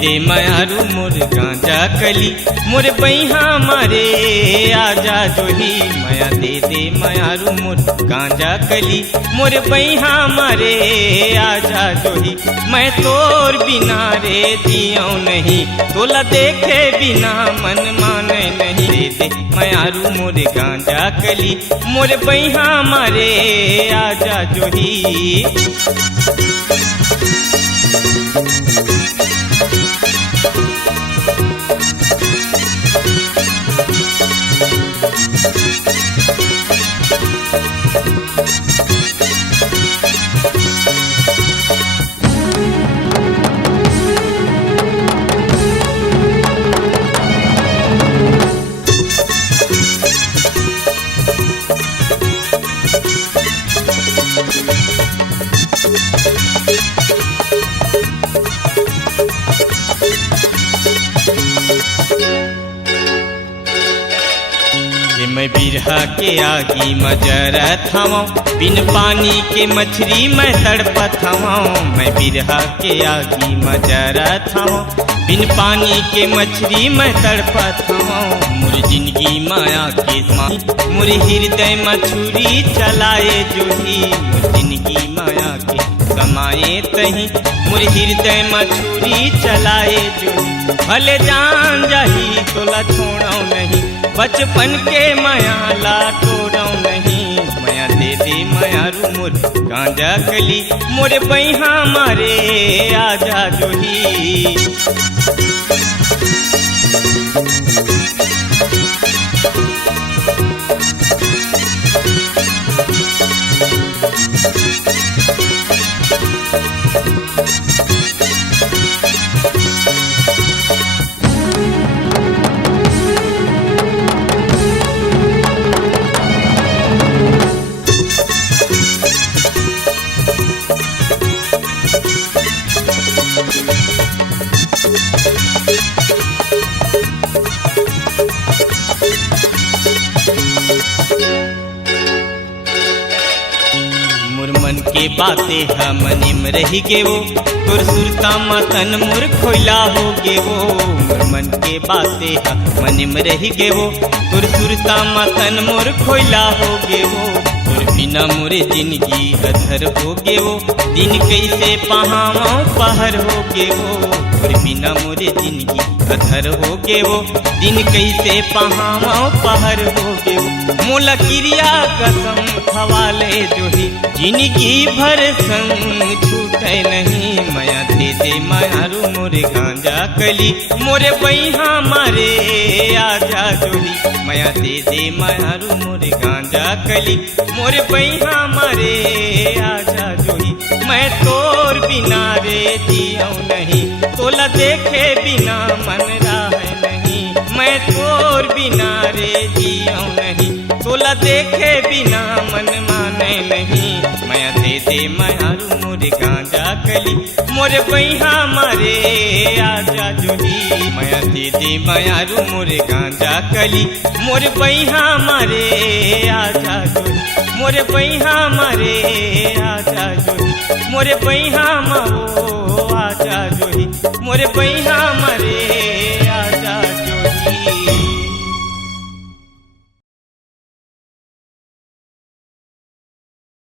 दे मायारू मोर गांजा कली मोर बैहा मारे आजा जोही माया दे मायारू मोर गांजा कली मोर बैहा मारे आजा जोही मैं तोर बिना रे जियाऊं नहीं तोला देखे बिना मन माने नहीं दे मायारू मोर गांजा कली मोर बैहा मारे आजा जोही। मैं बिरहा के आगी मजरत हवा बिन पानी के मछली मैं तड़पत हवा मैं बिरहा के आगी मजरत हवा बिन पानी के मछली मैं तड़पत हवा मोर जिंदगी माया के मोर हृदय मछुरी चलाए जोही मोर जिंदगी माया के समाए तही मोर हृदय मछुरी चलाए जोही भले जान जाही तोला छोड़ाऊ नहीं बचपन के माया ला तोड़ाऊ नहीं माया दे मायारू मोर गांजा कली मोरे बैहा मारे आजा जोही। मोर मन के बातें हा मने में रही गे वो तोर सुरता मतन मोर खोला हो गे वो मोर मन के बातें हा मने में रही गे वो तोर सुरता मतन मोर खोला हो गे वो तोर बिना मोरे जिंदगी अधर हो गे वो दिन कैसे पहावा पहर हो गे वो तोर बिना मोरे जिंदगी अधर हो गे वो दिन कैसे पहावा पहर हो गे वो मोला क्रिया कसम खवाले जोही जिंदगी भर संग छूटे नहीं माया दे मायारू मोरे गांजा कली मोरे बैहा मारे आजा जोही माया दे मायारू मोरे गांजा कली मोरे बैहा मारे आजा जोही मैं तोर बिना रे जियाऊं नहीं तोला देखे बिना मन राह नहीं मैं तोर बिना रे जियाऊं नहीं तोला देखे बिना मन माने नहीं माया दे मायारू मोरे गांजा कली मोरे बैहा मारे आजा जोही माया दे मायारू मोरे गांजा कली मोरे बैहा मारे आजा जोही मोरे बैहा मारे आजा जोही मोरे बैहा माओ आजा जोही मोरे बैहा मारे